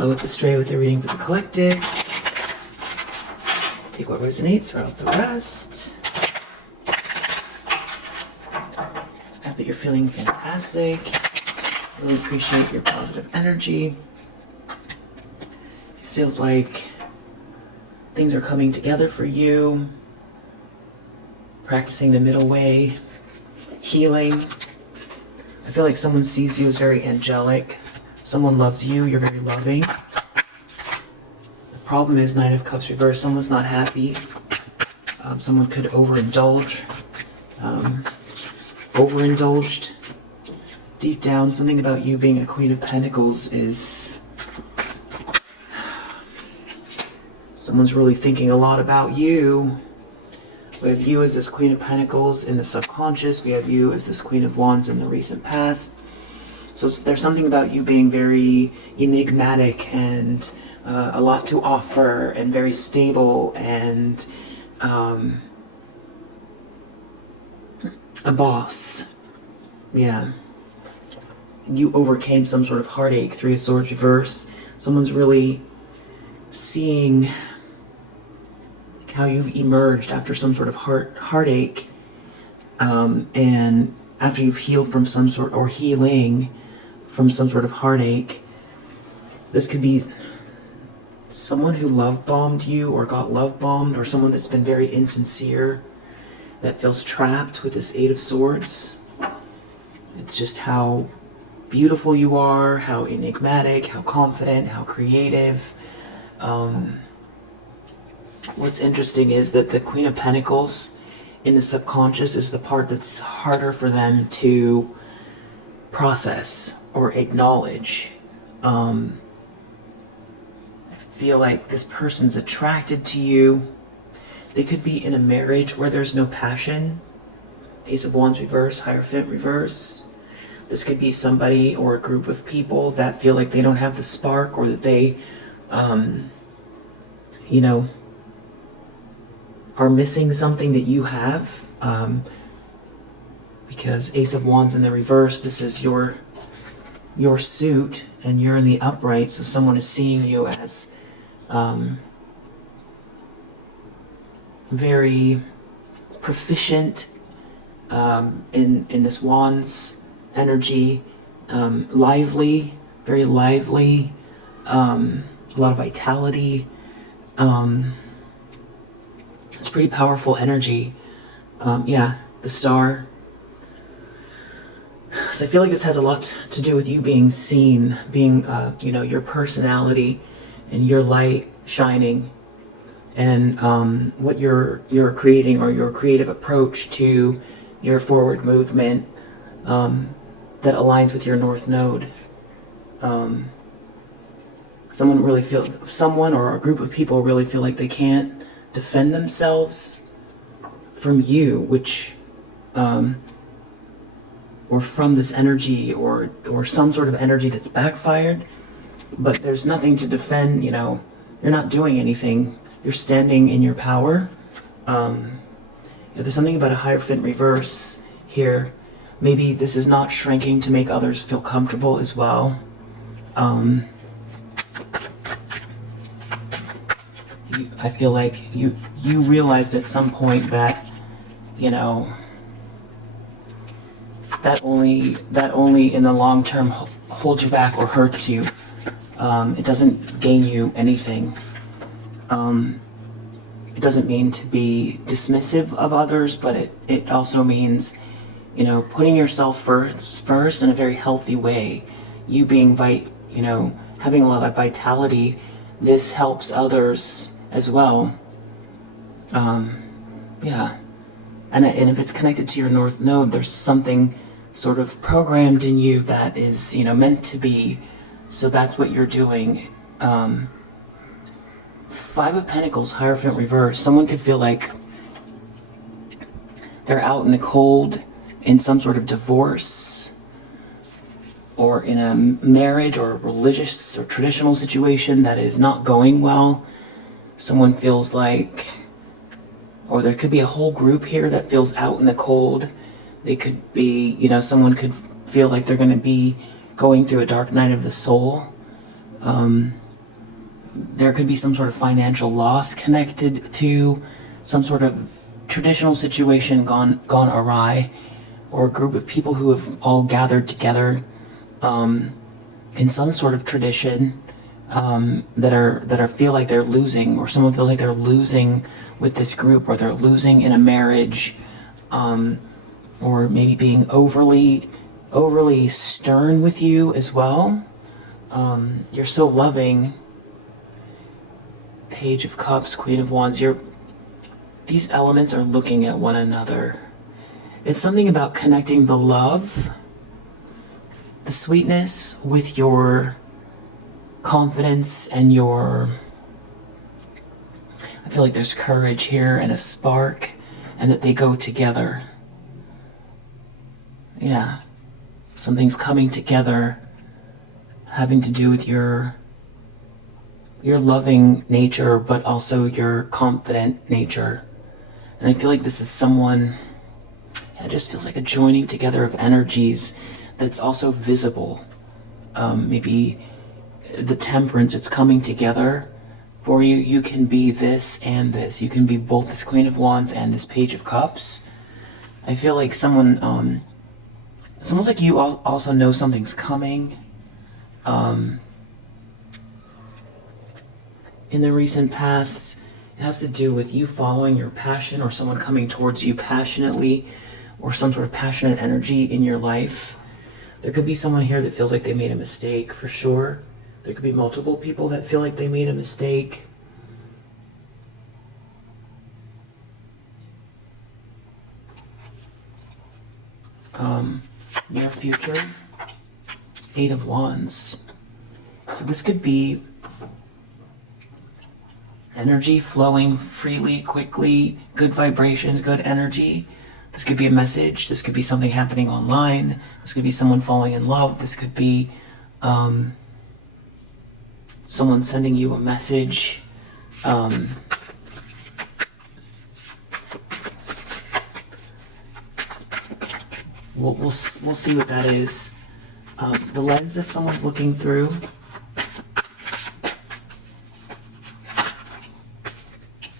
Follow with the stray with the reading for the collective. Take what resonates, throw out the rest. I bet you're feeling fantastic. Really appreciate your positive energy. It feels like things are coming together for you. Practicing the middle way. Healing. I feel like someone sees you as very angelic. Someone loves you. You're very loving. The problem is Knight of Cups reversed. Someone's not happy. Someone could overindulge. Overindulged. Deep down, something about you being a Queen of Pentacles is... someone's really thinking a lot about you. We have you as this Queen of Pentacles in the subconscious. We have you as this Queen of Wands in the recent past. So there's something about you being very enigmatic and a lot to offer and very stable and a boss. Yeah. You overcame some sort of heartache. Three of Swords reverse. Someone's really seeing how you've emerged after some sort of heartache, and after you've healed from some sort, or healing from some sort of heartache. This could be someone who love bombed you or got love bombed, or someone that's been very insincere, that feels trapped with this Eight of Swords. It's just how beautiful you are, how enigmatic, how confident, how creative. What's interesting is that the Queen of Pentacles in the subconscious is the part that's harder for them to process or acknowledge. I feel like this person's attracted to you. They could be in a marriage where there's no passion. Ace of Wands reverse, Hierophant reverse. This could be somebody or a group of people that feel like they don't have the spark, or that they, you know, are missing something that you have. Because Ace of Wands in the reverse, this is your suit, and you're in the upright, so someone is seeing you as very proficient in this Wands energy, lively, very lively, a lot of vitality. It's pretty powerful energy. Yeah, the Star. So I feel like this has a lot to do with you being seen, being, you know, your personality and your light shining, and what you're creating, or your creative approach to your forward movement that aligns with your North Node. Someone or a group of people really feel like they can't defend themselves from you, which or from this energy, or some sort of energy that's backfired, but there's nothing to defend. You know, you're not doing anything, you're standing in your power. There's something about a Hierophant reverse here. Maybe this is not shrinking to make others feel comfortable as well. I feel like you realized at some point that, you know, that only in the long term holds you back or hurts you. It doesn't gain you anything. It doesn't mean to be dismissive of others, but it also means, you know, putting yourself first in a very healthy way. You being having a lot of vitality, this helps others as well. Yeah. And if it's connected to your North Node, there's something sort of programmed in you that is, you know, meant to be. So that's what you're doing. Five of Pentacles, Hierophant reverse. Someone could feel like they're out in the cold in some sort of divorce, or in a marriage or a religious or traditional situation that is not going well. Someone feels like, or there could be a whole group here that feels out in the cold. They could be, you know, someone could feel like they're going to be going through a dark night of the soul. there could be some sort of financial loss connected to some sort of traditional situation gone awry, or a group of people who have all gathered together in some sort of tradition that are feel like they're losing, or someone feels like they're losing with this group, or they're losing in a marriage, or maybe being overly stern with you as well. You're so loving. Page of Cups, Queen of Wands. These elements are looking at one another. It's something about connecting the love, the sweetness, with your confidence and I feel like there's courage here and a spark, and that they go together. Yeah. Something's coming together, having to do with your loving nature, but also your confident nature. And I feel like this is someone, it just feels like a joining together of energies that's also visible. Maybe the temperance, it's coming together for you. You can be this and this. You can be both this Queen of Wands and this Page of Cups. I feel like someone, it's almost like you also know something's coming. In the recent past, it has to do with you following your passion, or someone coming towards you passionately, or some sort of passionate energy in your life. There could be someone here that feels like they made a mistake, for sure. There could be multiple people that feel like they made a mistake. Near future, 8 of Wands. So this could be energy flowing freely, quickly, good vibrations, good energy. This could be a message. This could be something happening online. This could be someone falling in love. This could be someone sending you a message. We'll see what that is. The lens that someone's looking through.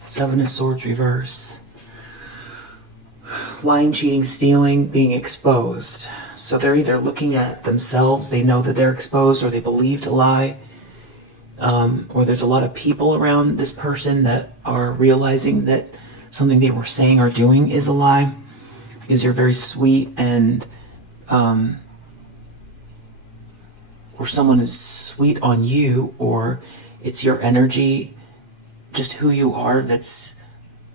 Seven of Swords reverse. Lying, cheating, stealing, being exposed. So they're either looking at themselves, they know that they're exposed, or they believe to lie. Or there's a lot of people around this person that are realizing that something they were saying or doing is a lie, because you're very sweet, and or someone is sweet on you, or it's your energy, just who you are, that's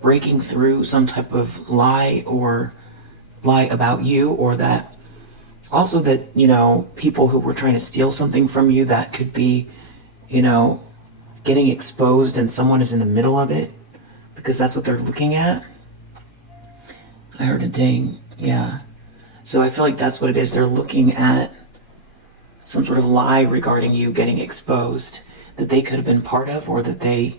breaking through some type of lie about you, or that also that, people who were trying to steal something from you, that could be, getting exposed, and someone is in the middle of it, because that's what they're looking at. I heard a ding. Yeah. So I feel like that's what it is. They're looking at some sort of lie regarding you getting exposed, that they could have been part of, or that they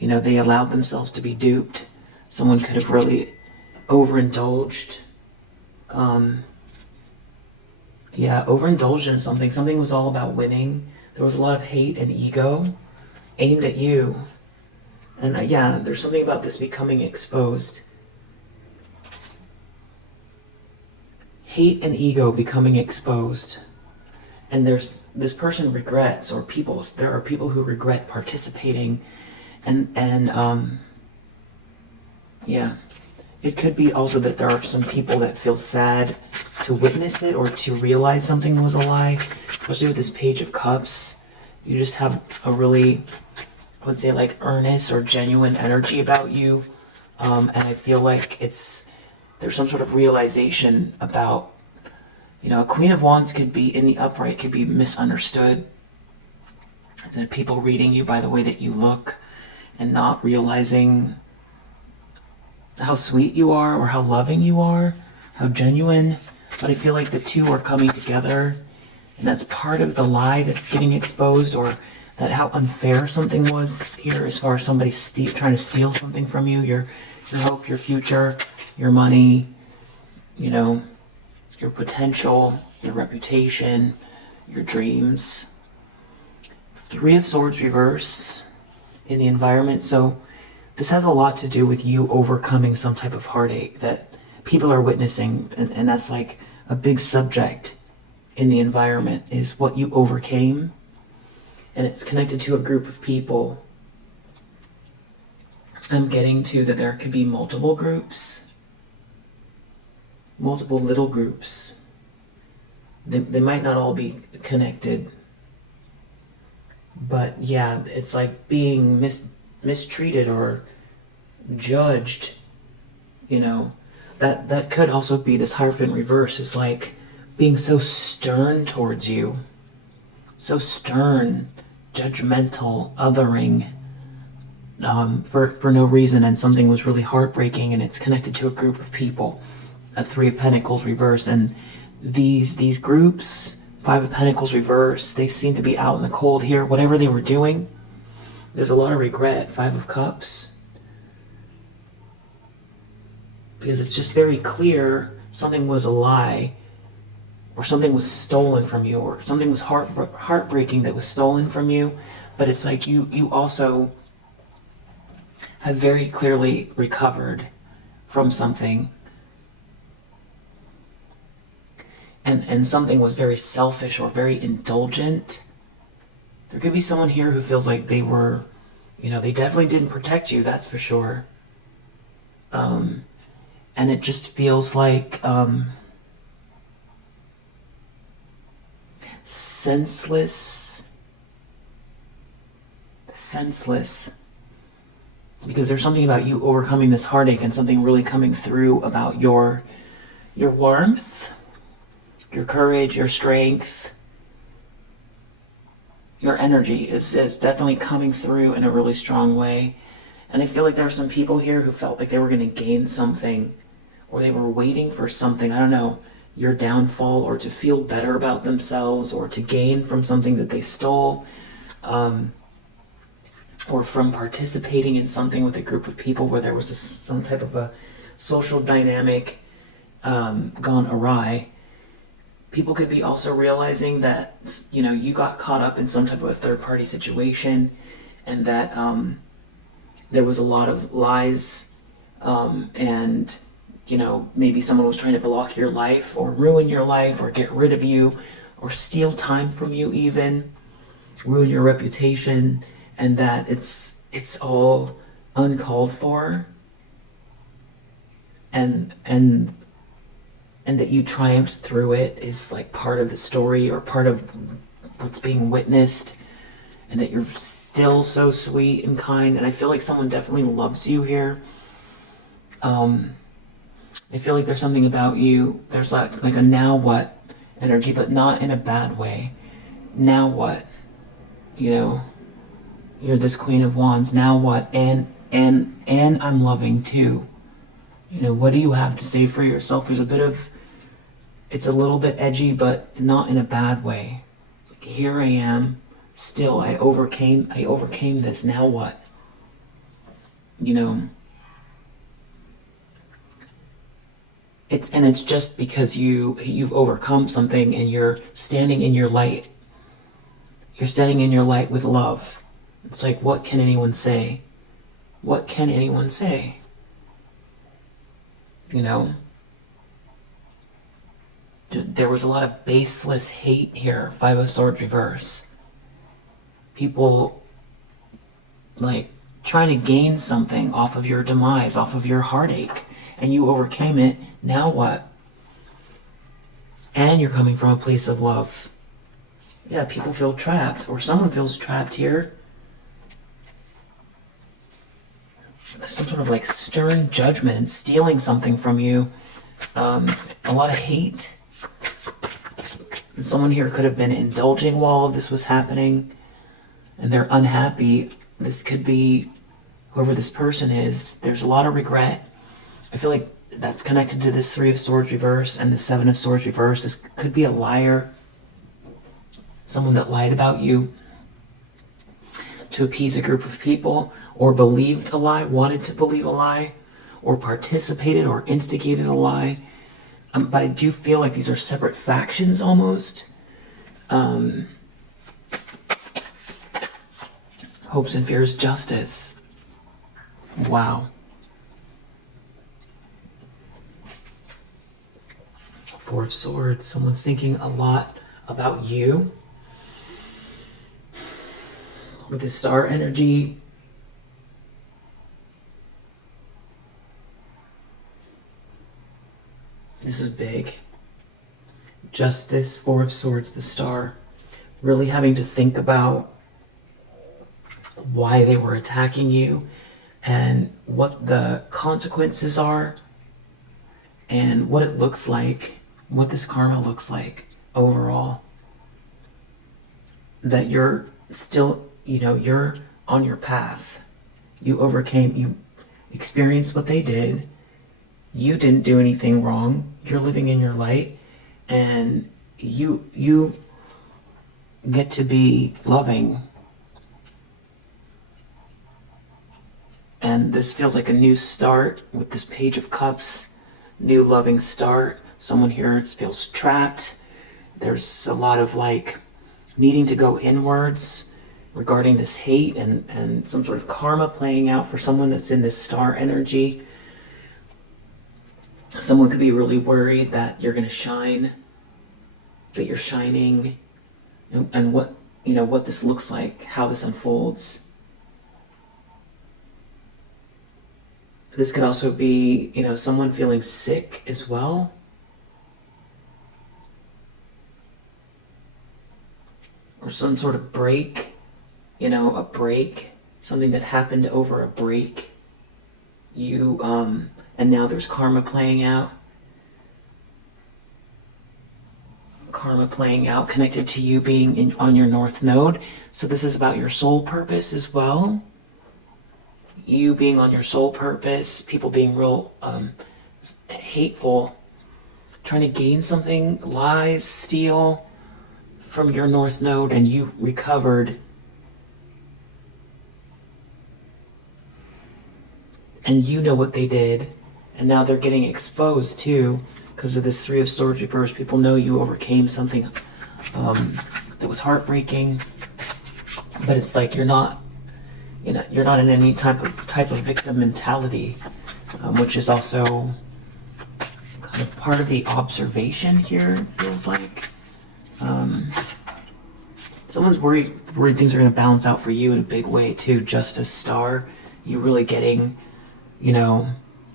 allowed themselves to be duped. Someone could have really overindulged. Overindulged in something. Something was all about winning. There was a lot of hate and ego aimed at you. And there's something about this becoming exposed. Hate and ego becoming exposed. And there's this person regrets, or there are people who regret participating, it could be also that there are some people that feel sad to witness it, or to realize something was a lie. Especially with this Page of Cups, you just have a really, I would say, like, earnest or genuine energy about you, and I feel like there's some sort of realization about, a Queen of Wands could be in the upright, could be misunderstood. That people reading you by the way that you look, and not realizing how sweet you are, or how loving you are, how genuine. But I feel like the two are coming together, and that's part of the lie that's getting exposed, or that how unfair something was here, as far as somebody trying to steal something from you, your hope, your future, your money, your potential, your reputation, your dreams. 3 of Swords reverse. in the environment. So this has a lot to do with you overcoming some type of heartache that people are witnessing, and that's like a big subject in the environment, is what you overcame, and it's connected to a group of people. I'm getting to that there could be multiple groups, multiple little groups. They might not all be connected, but yeah, it's like being mistreated or judged, you know. That could also be this Hierophant reverse, is like being so stern towards you, so stern, judgmental, othering, for no reason, and something was really heartbreaking, and it's connected to a group of people. A Three of Pentacles reverse, and these groups, Five of Pentacles reverse, they seem to be out in the cold here. Whatever they were doing, there's a lot of regret. Five of Cups. Because it's just very clear something was a lie, or something was stolen from you, or something was heartbreaking that was stolen from you. But it's like you also have very clearly recovered from something. And something was very selfish or very indulgent. There could be someone here who feels like they were, they definitely didn't protect you, that's for sure. And it just feels like senseless. Because there's something about you overcoming this heartache, and something really coming through about your warmth, your courage, your strength, your energy is definitely coming through in a really strong way. And I feel like there are some people here who felt like they were going to gain something, or they were waiting for something, I don't know, your downfall, or to feel better about themselves, or to gain from something that they stole, or from participating in something with a group of people where there was some type of a social dynamic gone awry. People could be also realizing that, you got caught up in some type of a third-party situation, and that there was a lot of lies, and maybe someone was trying to block your life, or ruin your life, or get rid of you, or steal time from you, even ruin your reputation, and that it's all uncalled for, and that you triumphed through it is like part of the story, or part of what's being witnessed, and that you're still so sweet and kind. And I feel like someone definitely loves you here. I feel like there's something about you, there's like a now what energy, but not in a bad way. Now what? You're this Queen of Wands. Now what? And I'm loving too. What do you have to say for yourself? It's a little bit edgy, but not in a bad way. It's like, here I am, still, I overcame this, now what? It's just because you've overcome something, and you're standing in your light. You're standing in your light with love. It's like, what can anyone say? What can anyone say? There was a lot of baseless hate here. Five of Swords reverse. People like trying to gain something off of your demise, off of your heartache, and you overcame it. Now what? And you're coming from a place of love. Yeah, people feel trapped, or someone feels trapped here. Some sort of like stern judgment and stealing something from you. A lot of hate. Someone here could have been indulging while all of this was happening, and they're unhappy. This could be whoever this person is. There's a lot of regret. I feel like that's connected to this Three of Swords reverse and the Seven of Swords reverse. This could be a liar. Someone that lied about you to appease a group of people, or believed a lie, wanted to believe a lie, or participated or instigated a lie. But I do feel like these are separate factions almost. Hold hopes and fears justice. Wow. Four of Swords. Someone's thinking a lot about you. With the star energy, this is big. Justice, Four of Swords, the star. Really having to think about why they were attacking you and what the consequences are and what it looks like, what this karma looks like overall. That you're still, you're on your path. You overcame, you experienced what they did. You didn't do anything wrong. You're living in your light, and you get to be loving. And this feels like a new start with this Page of Cups, new loving start. Someone here feels trapped. There's a lot of needing to go inwards regarding this hate and some sort of karma playing out for someone that's in this star energy. Someone could be really worried that you're going to shine, that you're shining, and what this looks like, how this unfolds. This could also be, someone feeling sick as well. Or some sort of break, a break, something that happened over a break. And now there's karma playing out. Karma playing out connected to you being on your North Node. So this is about your soul purpose as well. You being on your soul purpose, people being real hateful, trying to gain something, lies, steal from your North Node, and you've recovered. And you know what they did, and now they're getting exposed too because of this Three of Swords reverse. People know you overcame something that was heartbreaking, but it's like you're not in any type of victim mentality, which is also kind of part of the observation here. It feels like someone's worried things are going to balance out for you in a big way too. Justice star, you really getting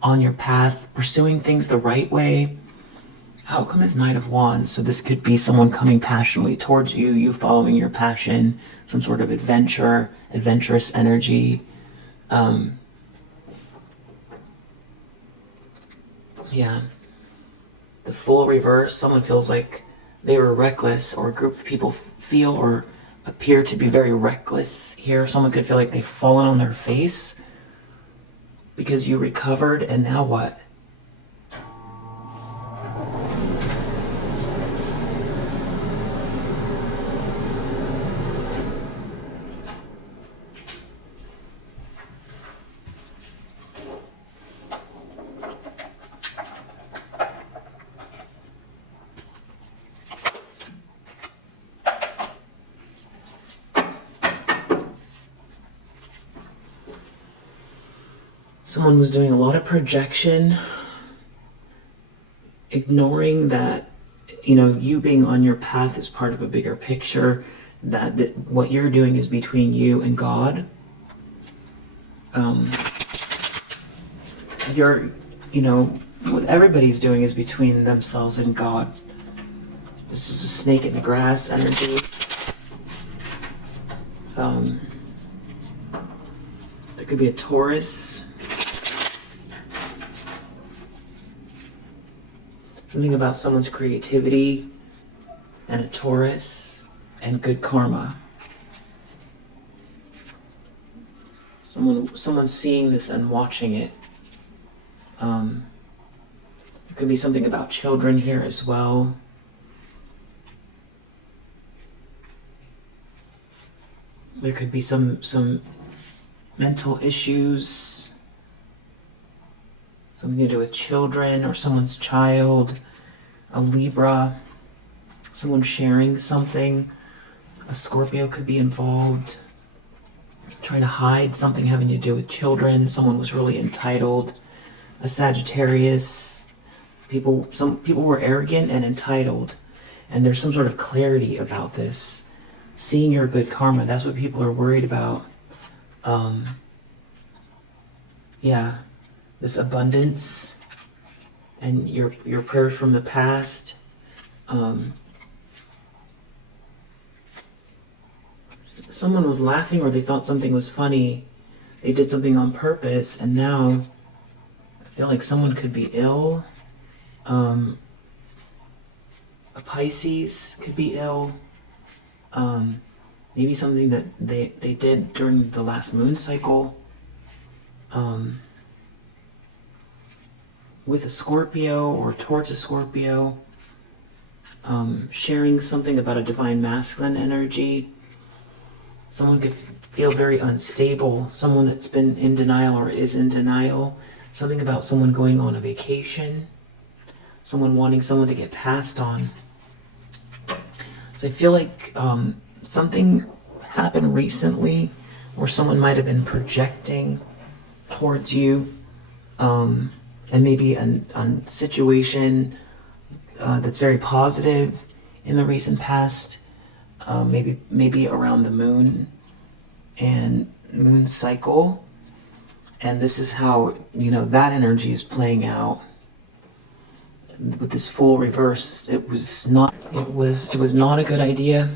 on your path, pursuing things the right way. Outcome is Knight of Wands, so this could be someone coming passionately towards you, you following your passion, some sort of adventurous energy. Yeah. The Fool reverse, someone feels like they were reckless, or a group of people feel or appear to be very reckless here. Someone could feel like they've fallen on their face because you recovered, and now what? Someone was doing a lot of projection, ignoring that, you being on your path is part of a bigger picture, that what you're doing is between you and God. What everybody's doing is between themselves and God. This is a snake in the grass energy. There could be a Taurus. Something about someone's creativity and a Taurus and good karma. Someone's seeing this and watching it. There could be something about children here as well. There could be some mental issues. Something to do with children or someone's child, a Libra, someone sharing something. A Scorpio could be involved. trying to hide something having to do with children. Someone was really entitled. A Sagittarius. Some people were arrogant and entitled, and there's some sort of clarity about this. Seeing your good karma, that's what people are worried about. Yeah, this abundance and your prayers from the past. Someone was laughing, or they thought something was funny. They did something on purpose, and now I feel like someone could be ill. A Pisces could be ill. Maybe something that they did during the last moon cycle. With a Scorpio or towards a Scorpio. Sharing something about a divine masculine energy. Someone could feel very unstable. Someone that's been in denial or is in denial. Something about someone going on a vacation. Someone wanting someone to get passed on. So I feel like something happened recently where someone might have been projecting towards you, and maybe a situation that's very positive in the recent past, maybe around the moon and moon cycle, and this is how that energy is playing out. With this full reverse, it was not a good idea.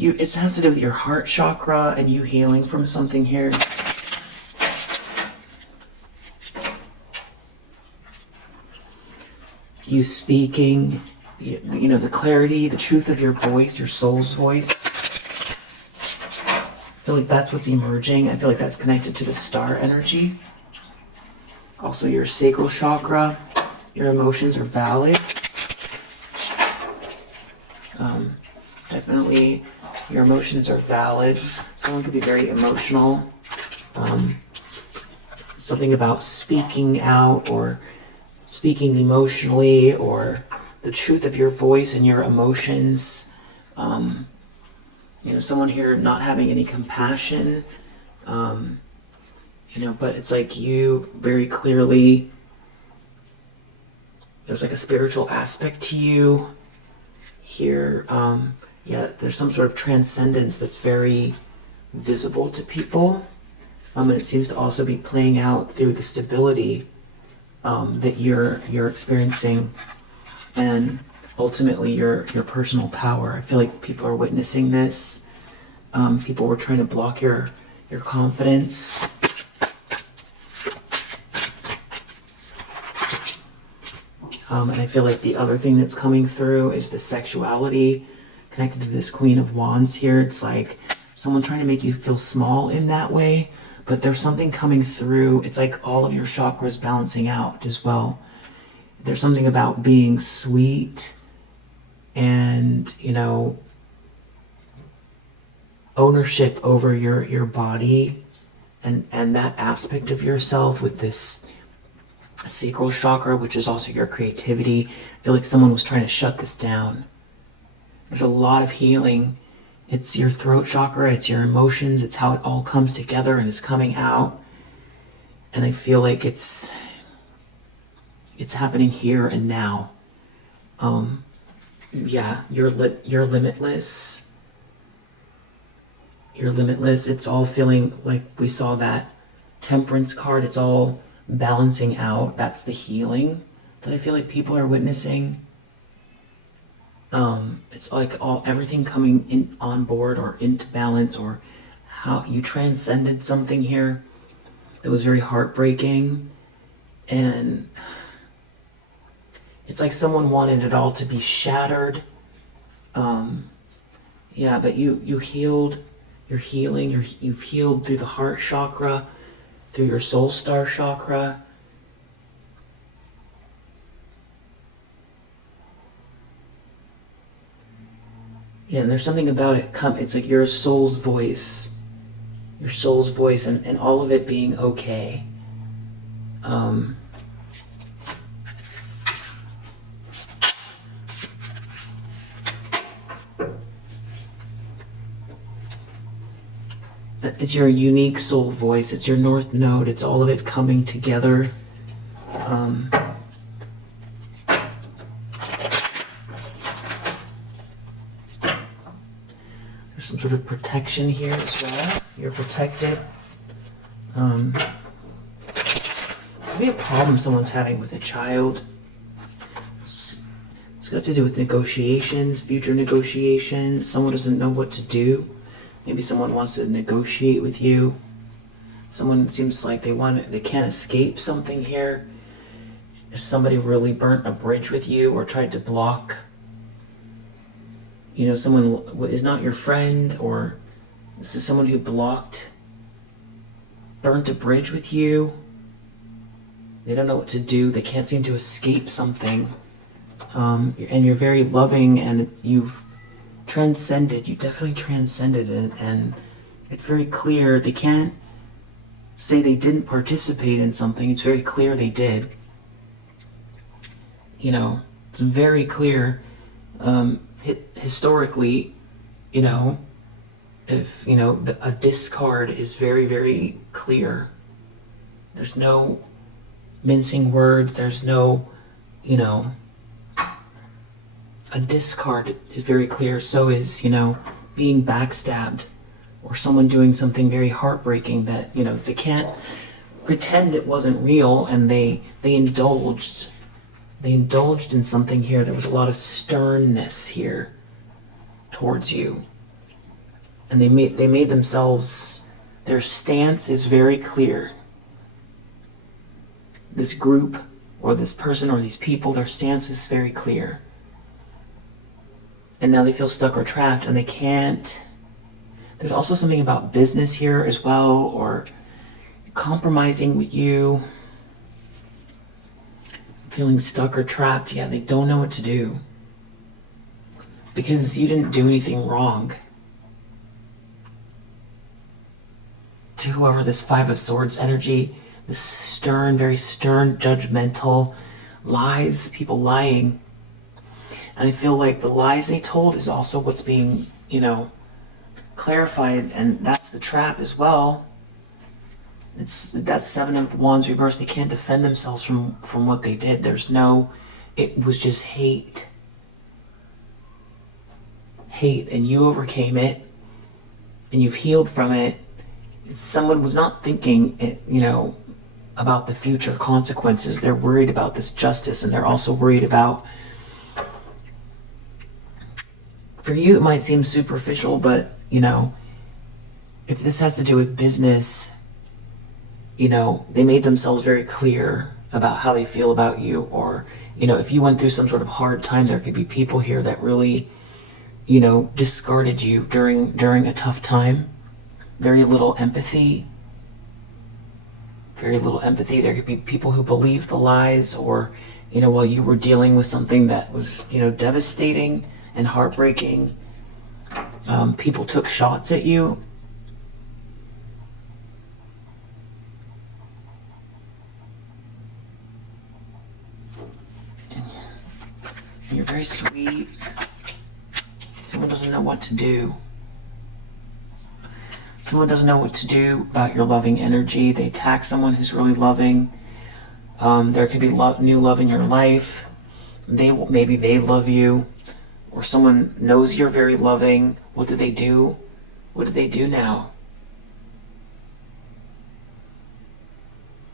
It has to do with your heart chakra and you healing from something here. You speaking, the clarity, the truth of your voice, your soul's voice. I feel like that's what's emerging. I feel like that's connected to the star energy. Also your sacral chakra. Your emotions are valid. Definitely your emotions are valid. Someone could be very emotional. Something about speaking out or speaking emotionally, or the truth of your voice and your emotions. Someone here not having any compassion, but it's like you very clearly, there's like a spiritual aspect to you here. There's some sort of transcendence that's very visible to people. And it seems to also be playing out through the stability that you're experiencing, and ultimately your personal power. I feel like people are witnessing this. People were trying to block your confidence. And I feel like the other thing that's coming through is the sexuality connected to this Queen of Wands here. It's like someone trying to make you feel small in that way, but there's something coming through. It's like all of your chakras balancing out as well. There's something about being sweet and, ownership over your body and that aspect of yourself with this sacral chakra, which is also your creativity. I feel like someone was trying to shut this down. There's a lot of healing. It's your throat chakra, it's your emotions, it's how it all comes together and is coming out. And I feel like it's happening here and now. You're limitless. You're limitless. It's all feeling like we saw that Temperance card. It's all balancing out. That's the healing that I feel like people are witnessing. It's like everything coming in on board or into balance, or how you transcended something here that was very heartbreaking, and it's like someone wanted it all to be shattered. But you healed. You're healing. You've healed through the heart chakra, through your soul star chakra. Yeah, and there's something about it. It's like your soul's voice, and all of it being okay. It's your unique soul voice. It's your North Node. It's all of it coming together. There's some sort of protection here as well. You're protected. Maybe a problem someone's having with a child. It's got to do with negotiations, future negotiations. Someone doesn't know what to do. Maybe someone wants to negotiate with you. Someone seems like they can't escape something here. If somebody really burnt a bridge with you or tried to block, someone is not your friend, or this is someone who burnt a bridge with you. They don't know what to do. They can't seem to escape something. And you're very loving, and you've transcended. You definitely transcended it, and it's very clear. They can't say they didn't participate in something. It's very clear they did. It's very clear. Historically, if a discard is very, very clear. There's no mincing words. There's no, a discard is very clear. So is, being backstabbed, or someone doing something very heartbreaking that, they can't pretend it wasn't real, and they indulged in something here. There was a lot of sternness here towards you. And they made themselves, their stance is very clear. This group, or this person, or these people, their stance is very clear. And now they feel stuck or trapped, and they can't. There's also something about business here as well, or compromising with you. Feeling stuck or trapped. Yeah, they don't know what to do. Because you didn't do anything wrong. To whoever this Five of Swords energy, this stern, very stern, judgmental lies, people lying. And I feel like the lies they told is also what's being, clarified, and that's the trap as well. That's Seven of Wands reversed. They can't defend themselves from what they did. It was just hate. Hate, and you overcame it, and you've healed from it. Someone was not thinking, about the future consequences. They're worried about this justice, and they're also worried about, for you it might seem superficial, but, if this has to do with business, they made themselves very clear about how they feel about you, or, if you went through some sort of hard time, there could be people here that really, discarded you during a tough time. Very little empathy. Very little empathy. There could be people who believed the lies, or, while you were dealing with something that was, devastating and heartbreaking, people took shots at you. And you're very sweet. Someone doesn't know what to do. Someone doesn't know what to do about your loving energy. They attack someone who's really loving. There could be new love in your life. Maybe they love you, or someone knows you're very loving. What did they do? What did they do now?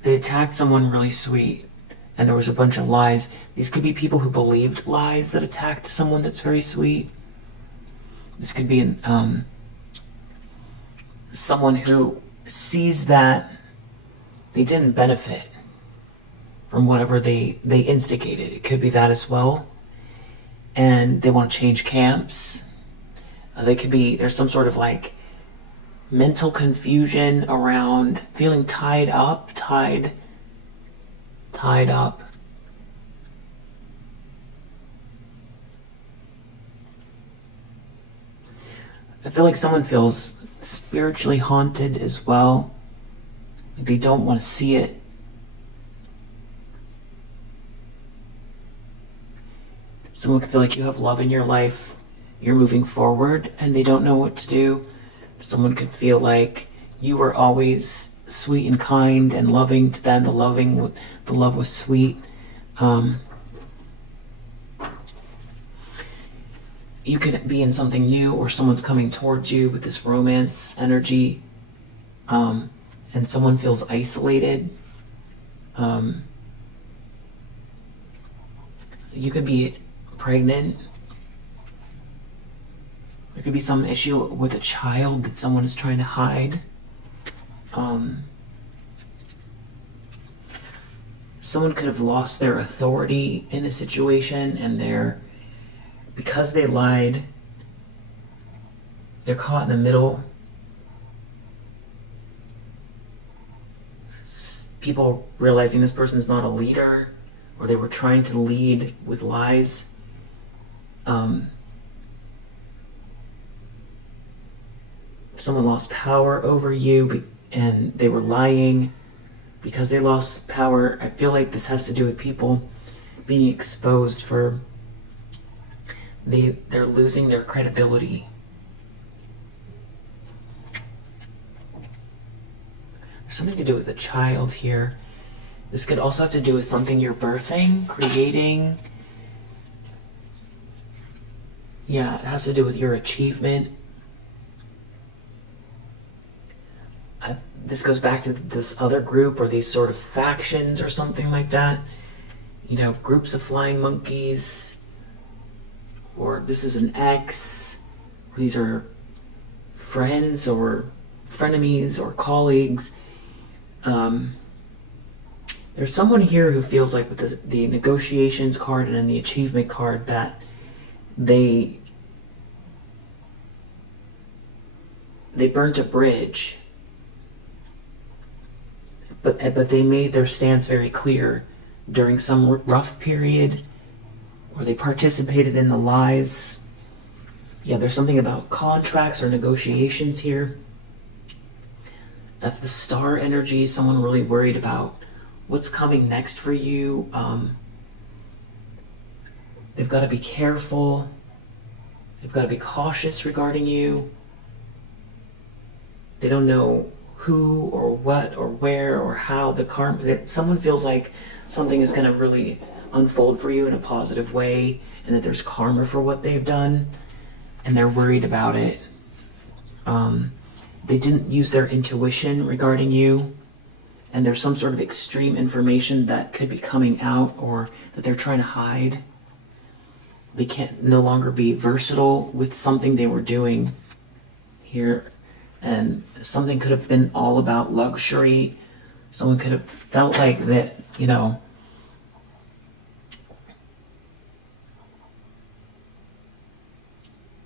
They attacked someone really sweet, and there was a bunch of lies. These could be people who believed lies that attacked someone that's very sweet. This could be someone who sees that they didn't benefit from whatever they instigated. It could be that as well. And they want to change camps. There's some sort of mental confusion around feeling tied up. I feel like someone feels spiritually haunted as well. Like they don't want to see it. Someone could feel like you have love in your life, you're moving forward, and they don't know what to do. Someone could feel like you were always sweet and kind and loving to them. The love was sweet. You could be in something new, or someone's coming towards you with this romance energy, and someone feels isolated. You could be pregnant. There could be some issue with a child that someone is trying to hide. Someone could have lost their authority in a situation, and because they lied, they're caught in the middle. People realizing this person's not a leader, or they were trying to lead with lies. Someone lost power over you, and they were lying. Because they lost power, I feel like this has to do with people being exposed for they're losing their credibility. There's something to do with a child here. This could also have to do with something you're birthing, creating. Yeah, it has to do with your achievement. This goes back to this other group, or these sort of factions or something like that. You know, groups of flying monkeys, or this is an ex, or these are friends or frenemies or colleagues. There's someone here who feels like with the negotiations card and then the achievement card that they burnt a bridge. But they made their stance very clear during some rough period, or they participated in the lies. Yeah, there's something about contracts or negotiations here. That's the star energy, someone really worried about what's coming next for you. They've got to be careful. They've got to be cautious regarding you. They don't know who or what or where or how the karma, that someone feels like something is going to really unfold for you in a positive way, and that there's karma for what they've done, and they're worried about it. They didn't use their intuition regarding you, and there's some sort of extreme information that could be coming out or that they're trying to hide. They can't no longer be versatile with something they were doing here. And something could have been all about luxury. Someone could have felt like that, you know,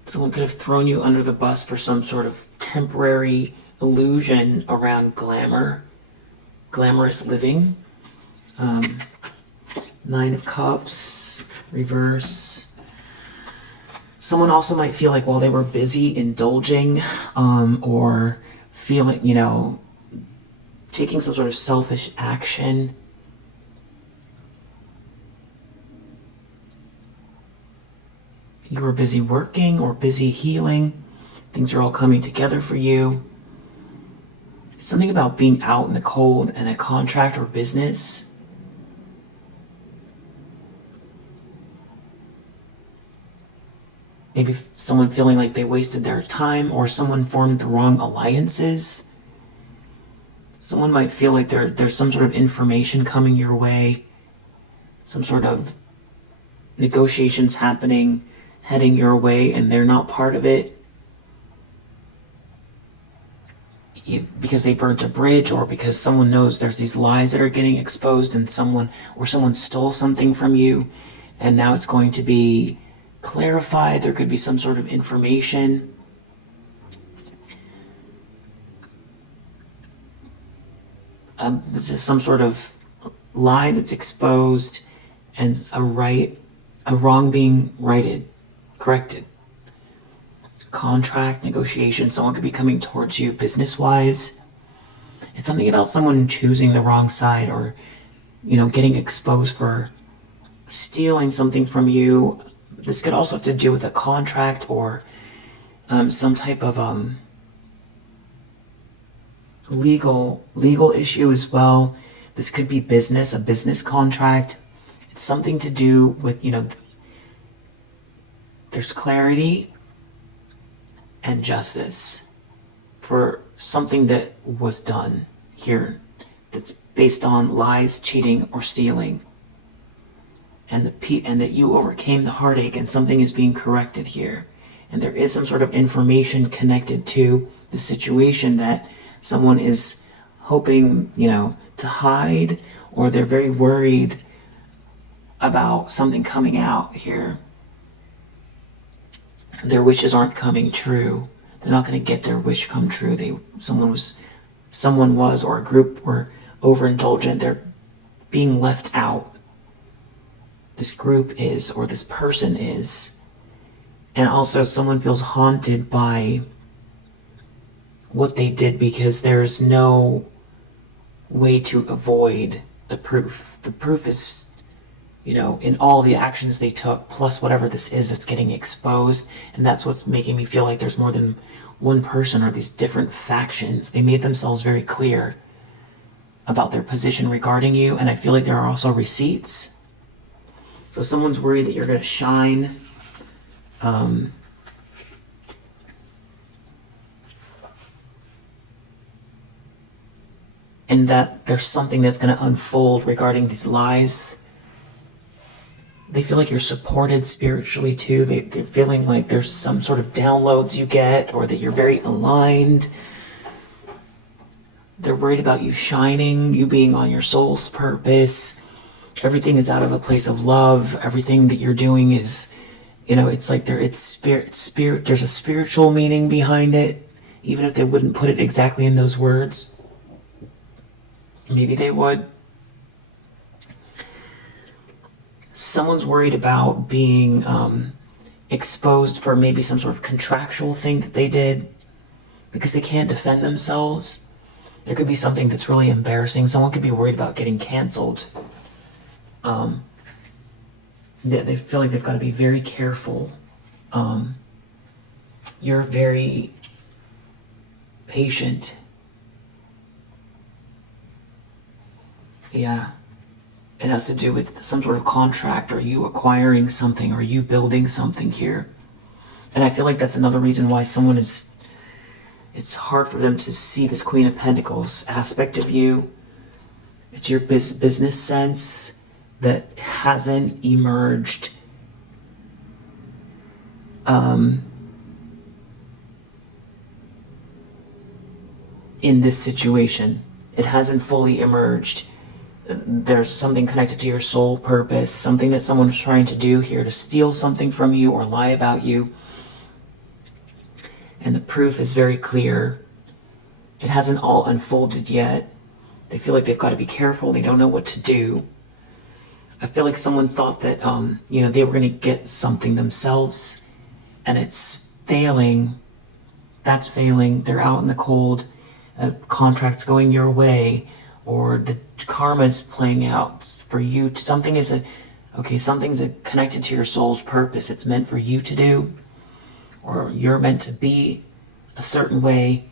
someone could have thrown you under the bus for some sort of temporary illusion around glamorous living. 9 of Cups, reverse. Someone also might feel like while they were busy indulging, or feeling, you know, taking some sort of selfish action, you were busy working or busy healing. Things are all coming together for you. It's something about being out in the cold in a contract or business. Maybe someone feeling like they wasted their time, or someone formed the wrong alliances. Someone might feel like there's some sort of information coming your way, some sort of negotiations happening, heading your way, and they're not part of it. Because they burnt a bridge, or because someone knows there's these lies that are getting exposed, and someone stole something from you, and now it's going to be clarified. There could be some sort of information. This is some sort of lie that's exposed, and a wrong being corrected. Contract, negotiation, someone could be coming towards you business-wise. It's something about someone choosing the wrong side, or, you know, getting exposed for stealing something from you. This could also have to do with a contract, or some type of legal issue as well. This could be business, a business contract. It's something to do with, there's clarity and justice for something that was done here that's based on lies, cheating, or stealing. And that you overcame the heartache and something is being corrected here. And there is some sort of information connected to the situation that someone is hoping, to hide, or they're very worried about something coming out here. Their wishes aren't coming true. They're not going to get their wish come true. Someone was, or a group were overindulgent. They're being left out. This group is, or this person is. And also someone feels haunted by what they did because there's no way to avoid the proof. The proof is, in all the actions they took, plus whatever this is that's getting exposed. And that's what's making me feel like there's more than one person or these different factions. They made themselves very clear about their position regarding you. And I feel like there are also receipts. So someone's worried that you're going to shine. And that there's something that's going to unfold regarding these lies. They feel like you're supported spiritually too. They're feeling like there's some sort of downloads you get, or that you're very aligned. They're worried about you shining, you being on your soul's purpose. Everything is out of a place of love. Everything that you're doing is, it's like it's spirit. There's a spiritual meaning behind it, even if they wouldn't put it exactly in those words. Maybe they would. Someone's worried about being exposed for maybe some sort of contractual thing that they did because they can't defend themselves. There could be something that's really embarrassing. Someone could be worried about getting canceled. They feel like they've got to be very careful. You're very patient. Yeah. It has to do with some sort of contract, or you acquiring something, or you building something here. And I feel like that's another reason why it's hard for them to see this Queen of Pentacles aspect of you. It's your business sense that hasn't emerged in this situation. It hasn't fully emerged. There's something connected to your soul purpose, something that someone's trying to do here to steal something from you or lie about you. And the proof is very clear. It hasn't all unfolded yet. They feel like they've got to be careful. They don't know what to do. I feel like someone thought that, they were going to get something themselves, and it's failing. That's failing. They're out in the cold. A contract's going your way, or the karma's playing out for you. Something's connected to your soul's purpose. It's meant for you to do, or you're meant to be a certain way.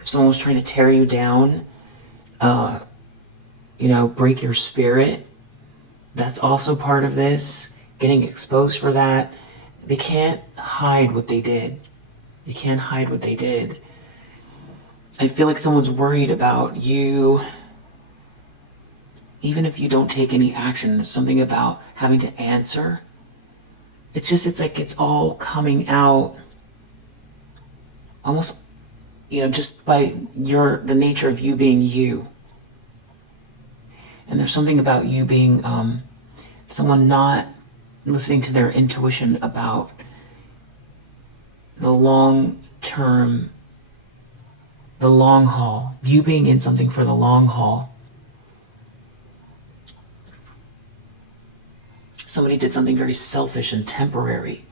If someone was trying to tear you down, break your spirit, that's also part of this. Getting exposed for that. They can't hide what they did. You can't hide what they did. I feel like someone's worried about you. Even if you don't take any action, there's something about having to answer. It's like it's all coming out almost, just by the nature of you being you. And there's something about you being someone not listening to their intuition about the long term, the long haul. You being in something for the long haul. Somebody did something very selfish and temporary,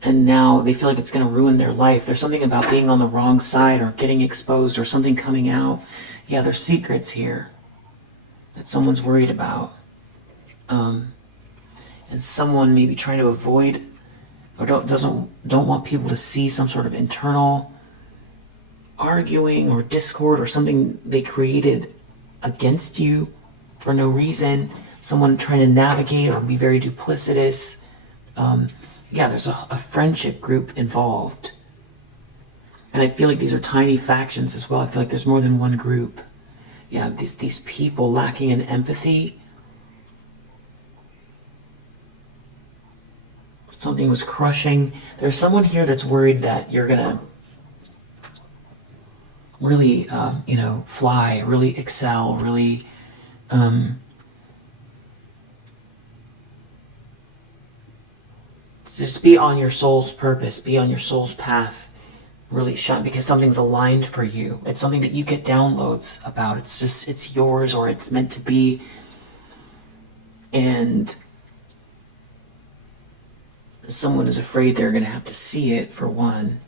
and now they feel like it's going to ruin their life. There's something about being on the wrong side, or getting exposed, or something coming out. Yeah, there's secrets here that someone's worried about. And someone maybe trying to avoid, or don't want people to see some sort of internal arguing or discord or something they created against you for no reason. Someone trying to navigate or be very duplicitous. Yeah, there's a friendship group involved. And I feel like these are tiny factions as well. I feel like there's more than one group. Yeah, these people lacking in empathy. Something was crushing. There's someone here that's worried that you're gonna really, fly, really excel, really, just be on your soul's purpose, be on your soul's path, really shine, because something's aligned for you. It's something that you get downloads about. It's yours, or it's meant to be. And someone is afraid they're going to have to see it, for one,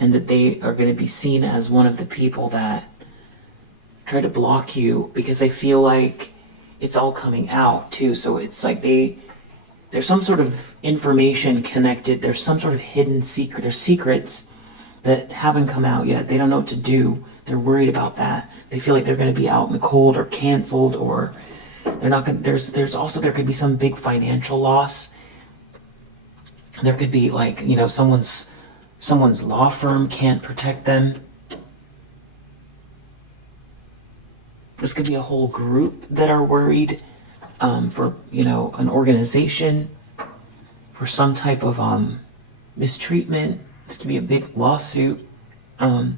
and that they are going to be seen as one of the people that try to block you, because they feel like it's all coming out too. So it's like there's some sort of information connected. There's some sort of hidden secret. There's secrets that haven't come out yet. They don't know what to do. They're worried about that. They feel like they're going to be out in the cold or canceled, or they're not going. There's also, there could be some big financial loss. There could be, like, someone's law firm can't protect them. This could be a whole group that are worried for, an organization, for some type of mistreatment. This could be a big lawsuit. But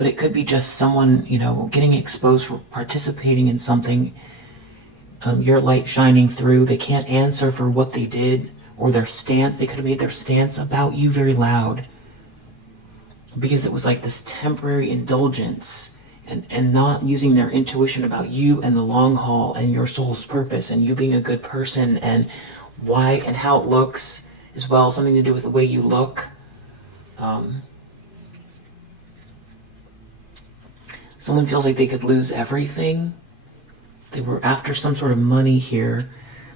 it could be just someone, getting exposed for participating in something. Your light shining through. They can't answer for what they did, or their stance. They could have made their stance about you very loud, because it was like this temporary indulgence, and not using their intuition about you and the long haul and your soul's purpose and you being a good person and why and how it looks as well. Something to do with the way you look. Someone feels like they could lose everything. They were after some sort of money here.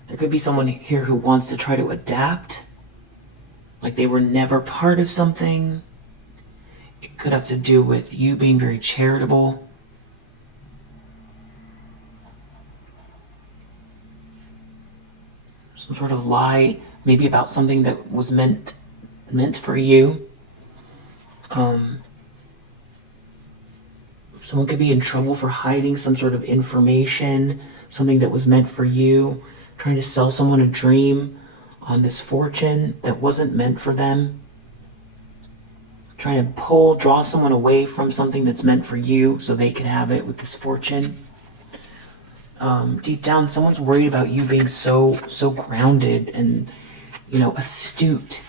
There could be someone here who wants to try to adapt, like they were never part of something. It could have to do with you being very charitable. Some sort of lie, maybe about something that was meant for you. Someone could be in trouble for hiding some sort of information, something that was meant for you, trying to sell someone a dream on this fortune that wasn't meant for them. Trying to draw someone away from something that's meant for you so they can have it with this fortune. Deep down, someone's worried about you being so grounded and, astute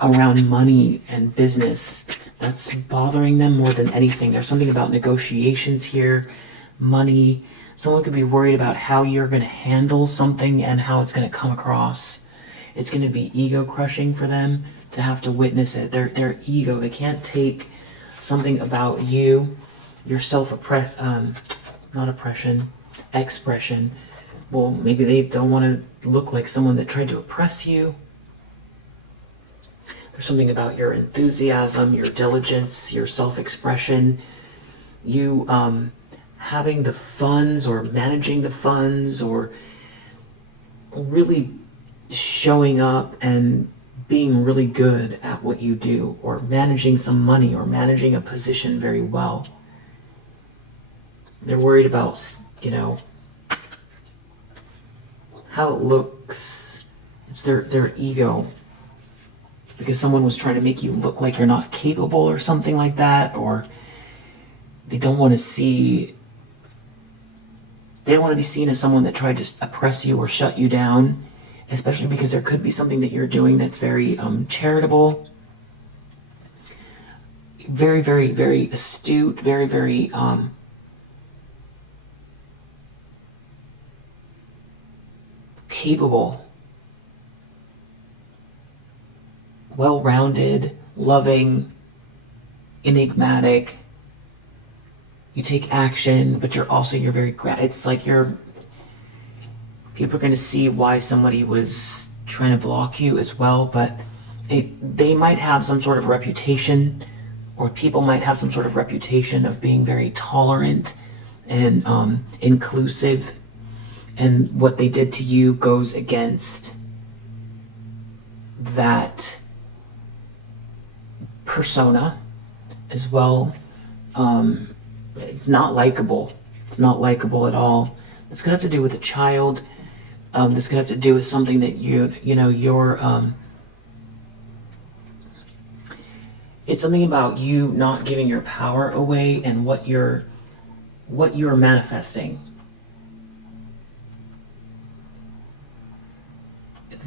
around money and business. That's bothering them more than anything. There's something about negotiations here, money. Someone could be worried about how you're going to handle something and how it's going to come across. It's going to be ego crushing for them to have to witness it. Their ego, they can't take something about you, your expression. Well, maybe they don't want to look like someone that tried to oppress you. There's something about your enthusiasm, your diligence, your self-expression, you having the funds or managing the funds, or really showing up and being really good at what you do, or managing some money, or managing a position very well. They're worried about, how it looks. It's their ego, because someone was trying to make you look like you're not capable or something like that, or they don't want to be seen as someone that tried to oppress you or shut you down, especially because there could be something that you're doing that's very charitable, very, very, very astute, very, very capable, well-rounded, loving, enigmatic. You take action, but you're very it's like people are going to see why somebody was trying to block you as well, but they might have some sort of reputation or people might have some sort of reputation of being very tolerant and inclusive, and what they did to you goes against that persona as well. It's not likable. It's not likable at all. It's gonna have to do with a child. This gonna have to do with something that you're. It's something about you not giving your power away and what you're manifesting.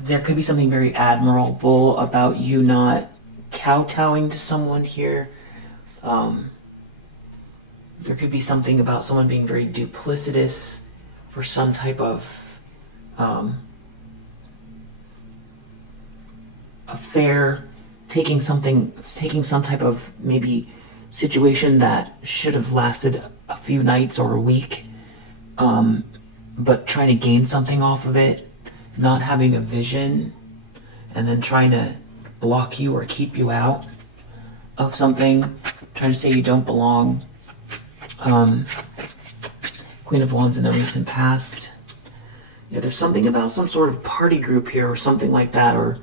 There could be something very admirable about you not kowtowing to someone here. There could be something about someone being very duplicitous for some type of affair, taking some type of maybe situation that should have lasted a few nights or a week, but trying to gain something off of it, not having a vision, and then trying to block you or keep you out of something, trying to say you don't belong. Queen of Wands in the recent past. Yeah, there's something about some sort of party group here or something like that, or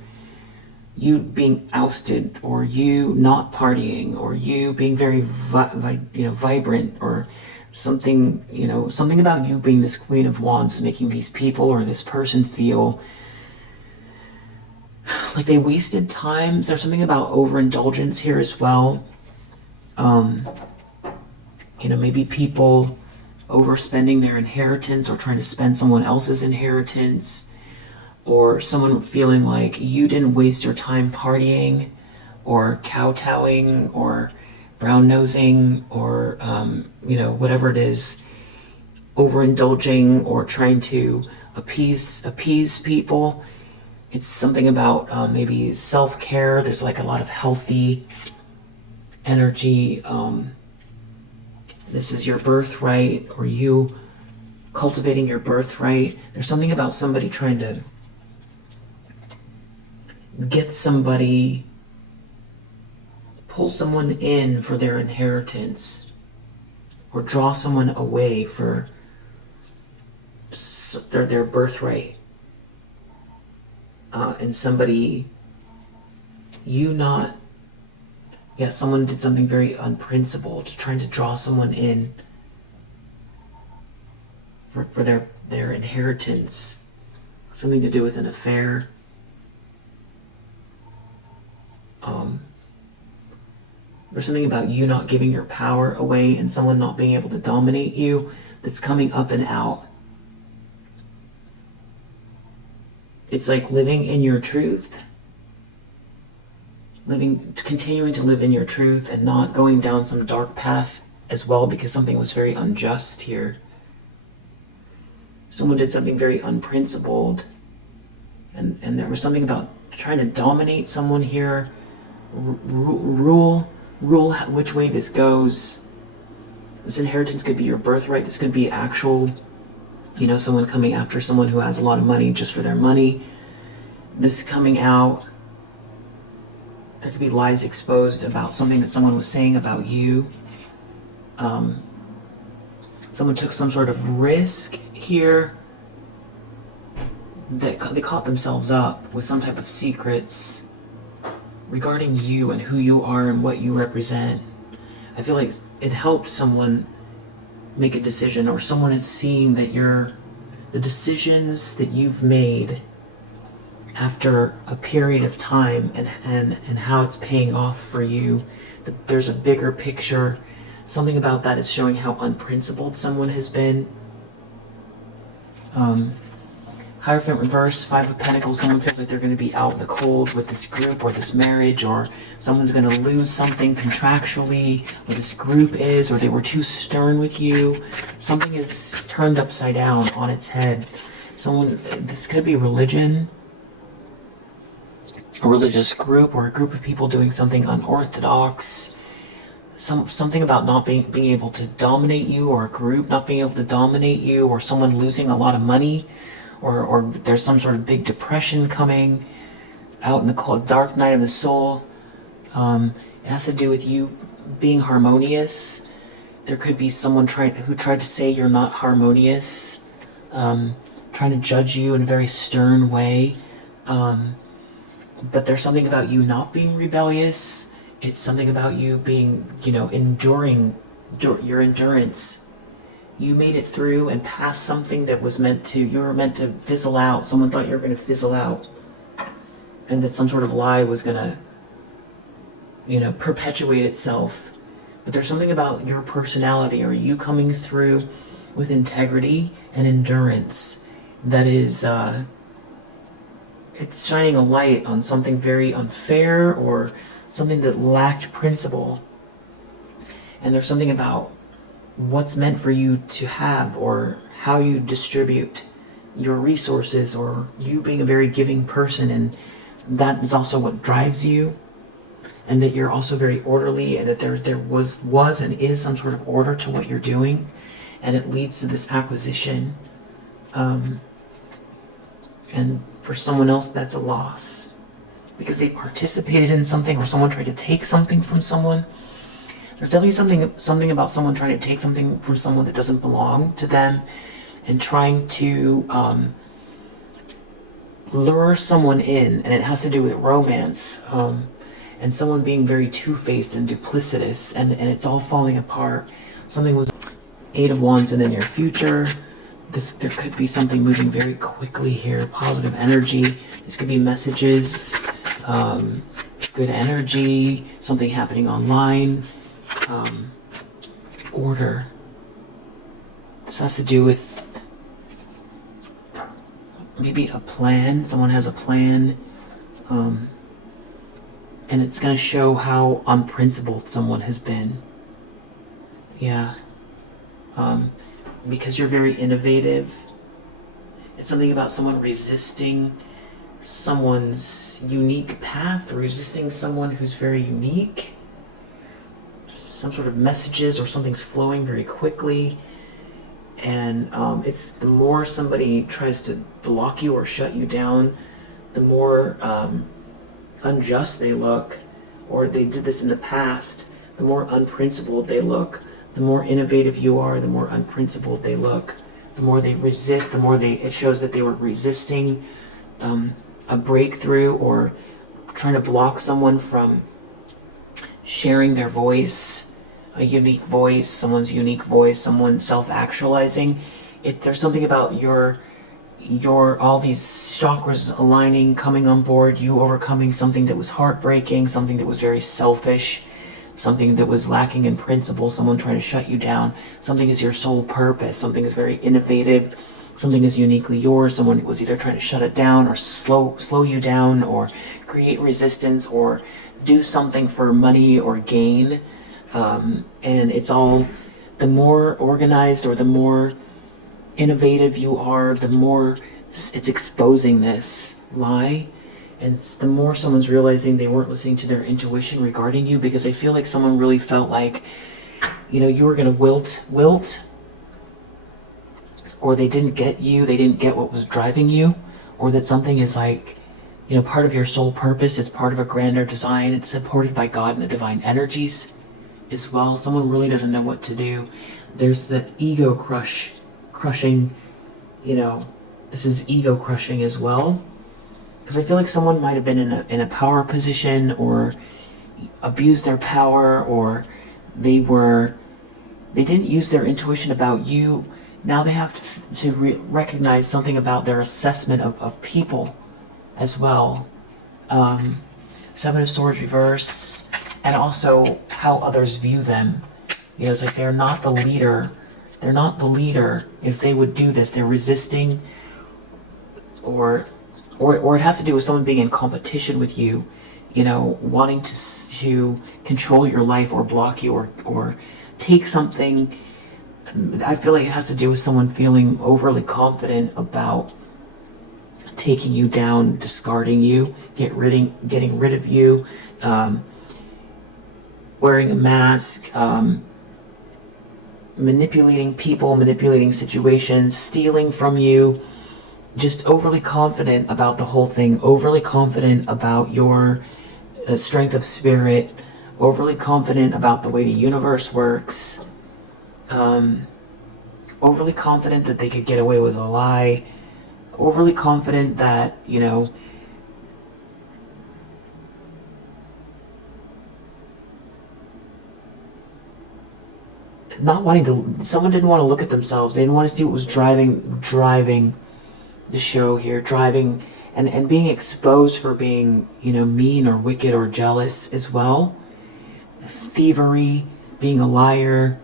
you being ousted, or you not partying, or you being very vibrant, or something, something about you being this Queen of Wands is making these people or this person feel like they wasted time. There's something about overindulgence here as well. Maybe people overspending their inheritance or trying to spend someone else's inheritance, or someone feeling like you didn't waste your time partying or kowtowing or brown-nosing or, whatever it is, overindulging or trying to appease people. It's something about maybe self-care. There's like a lot of healthy energy. This is your birthright, or you cultivating your birthright. There's something about somebody trying to get somebody, pull someone in for their inheritance, or draw someone away for their birthright. And somebody, someone did something very unprincipled, trying to draw someone in for their inheritance, something to do with an affair. There's something about you not giving your power away and someone not being able to dominate you that's coming up and out. It's like living in your truth, continuing to live in your truth and not going down some dark path as well, because something was very unjust here. Someone did something very unprincipled, and there was something about trying to dominate someone here, rule which way this goes. This inheritance could be your birthright. This could be actual, someone coming after someone who has a lot of money just for their money. This coming out. There could be lies exposed about something that someone was saying about you. Someone took some sort of risk here. They caught themselves up with some type of secrets regarding you and who you are and what you represent. I feel like it helped someone make a decision, or someone is seeing that the decisions that you've made after a period of time and how it's paying off for you. There's a bigger picture. Something about that is showing how unprincipled someone has been. Hierophant reverse, 5 of Pentacles. Someone feels like they're going to be out in the cold with this group or this marriage, or someone's going to lose something contractually, or this group is, or they were too stern with you. Something is turned upside down on its head. This could be religion, a religious group, or a group of people doing something unorthodox. Something about not being able to dominate you, or a group not being able to dominate you, or someone losing a lot of money, or there's some sort of big depression coming out in the cold, dark night of the soul. It has to do with you being harmonious. There could be someone who tried to say you're not harmonious, trying to judge you in a very stern way. But there's something about you not being rebellious. It's something about you being, enduring, your endurance. You made it through and past something that was you were meant to fizzle out. Someone thought you were going to fizzle out. And that some sort of lie was going to, perpetuate itself. But there's something about your personality or you coming through with integrity and endurance that is, it's shining a light on something very unfair or something that lacked principle. And there's something about what's meant for you to have or how you distribute your resources or you being a very giving person, and that is also what drives you, and that you're also very orderly, and that there was and is some sort of order to what you're doing, and it leads to this acquisition. And for someone else, that's a loss because they participated in something or someone tried to take something from someone. There's definitely something about someone trying to take something from someone that doesn't belong to them and trying to lure someone in, and it has to do with romance, and someone being very two-faced and duplicitous, and it's all falling apart. Something was 8 of Wands in the near future. There could be something moving very quickly here, positive energy. This could be messages, good energy, something happening online, order. This has to do with maybe a plan. Someone has a plan, and it's going to show how unprincipled someone has been. Yeah. Because you're very innovative. It's something about someone resisting someone's unique path, resisting someone who's very unique. Some sort of messages or something's flowing very quickly. And it's the more somebody tries to block you or shut you down, the more unjust they look, or they did this in the past, the more unprincipled they look. The more innovative you are, the more unprincipled they look. The more they resist, the more it shows that they were resisting a breakthrough or trying to block someone from sharing their voice, a unique voice, someone's unique voice, someone self-actualizing. There's something about your all these chakras aligning, coming on board, you overcoming something that was heartbreaking, something that was very selfish, something that was lacking in principle, someone trying to shut you down. Something is your sole purpose, something is very innovative, something is uniquely yours. Someone was either trying to shut it down or slow you down or create resistance or do something for money or gain. And it's all, the more organized or the more innovative you are, the more it's exposing this lie. And it's the more someone's realizing they weren't listening to their intuition regarding you, because I feel like someone really felt like, you were going to wilt, or they didn't get you, they didn't get what was driving you, or that something is like, part of your soul purpose, it's part of a grander design, it's supported by God and the divine energies as well. Someone really doesn't know what to do. There's that ego crushing, this is ego crushing as well. Because I feel like someone might have been in a power position or abused their power, or they didn't use their intuition about you. Now they have to recognize something about their assessment of people as well. 7 of Swords reverse, and also how others view them. It's like they're not the leader. They're not the leader. If they would do this, they're resisting, or it has to do with someone being in competition with you, wanting to control your life or block you or take something. I feel like it has to do with someone feeling overly confident about taking you down, discarding you, getting rid of you, wearing a mask, manipulating people, manipulating situations, stealing from you. Just overly confident about the whole thing, overly confident about your strength of spirit, overly confident about the way the universe works, overly confident that they could get away with a lie, overly confident that, not wanting to, someone didn't want to look at themselves. They didn't want to see what was driving the show here, driving and being exposed for being, mean or wicked or jealous as well. Thievery, being a liar,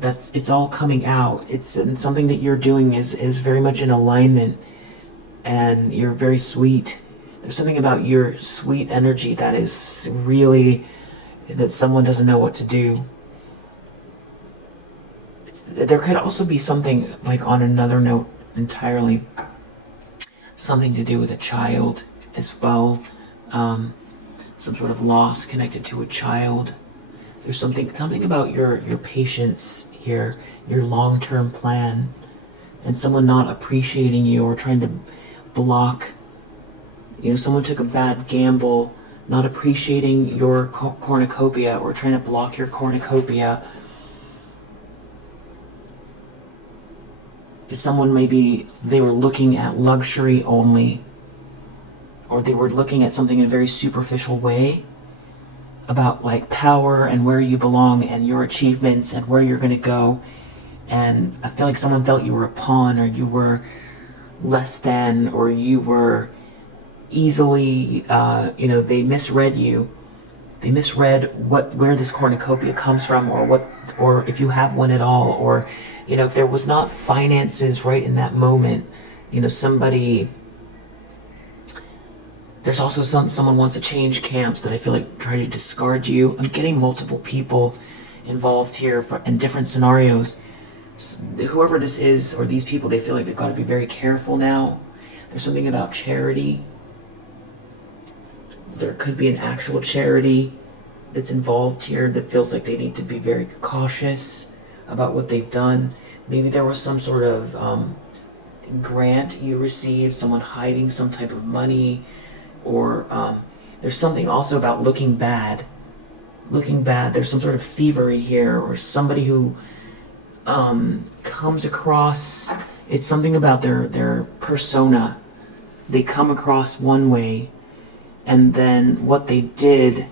it's all coming out. It's and something that you're doing is very much in alignment, and you're very sweet. There's something about your sweet energy that is really, that someone doesn't know what to do. There could also be something, like on another note entirely, something to do with a child as well. Some sort of loss connected to a child. There's something about your patience here, your long-term plan, and someone not appreciating you or trying to block. Someone took a bad gamble, not appreciating your cornucopia or trying to block your cornucopia. Someone, maybe they were looking at luxury only, or they were looking at something in a very superficial way about like power and where you belong and your achievements and where you're going to go. And I feel like someone felt you were a pawn, or you were less than, or you were easily, they misread you. They misread where this cornucopia comes from, or if you have one at all, or if there was not finances right in that moment. Somebody. There's also someone wants to change camps that I feel like try to discard you. I'm getting multiple people involved here in different scenarios. Whoever this is, or these people, they feel like they've got to be very careful now. There's something about charity. There could be an actual charity that's involved here that feels like they need to be very cautious about what they've done. Maybe there was some sort of grant you received, someone hiding some type of money, or there's something also about looking bad. There's some sort of thievery here, or somebody who comes across, it's something about their persona. They come across one way, and then what they did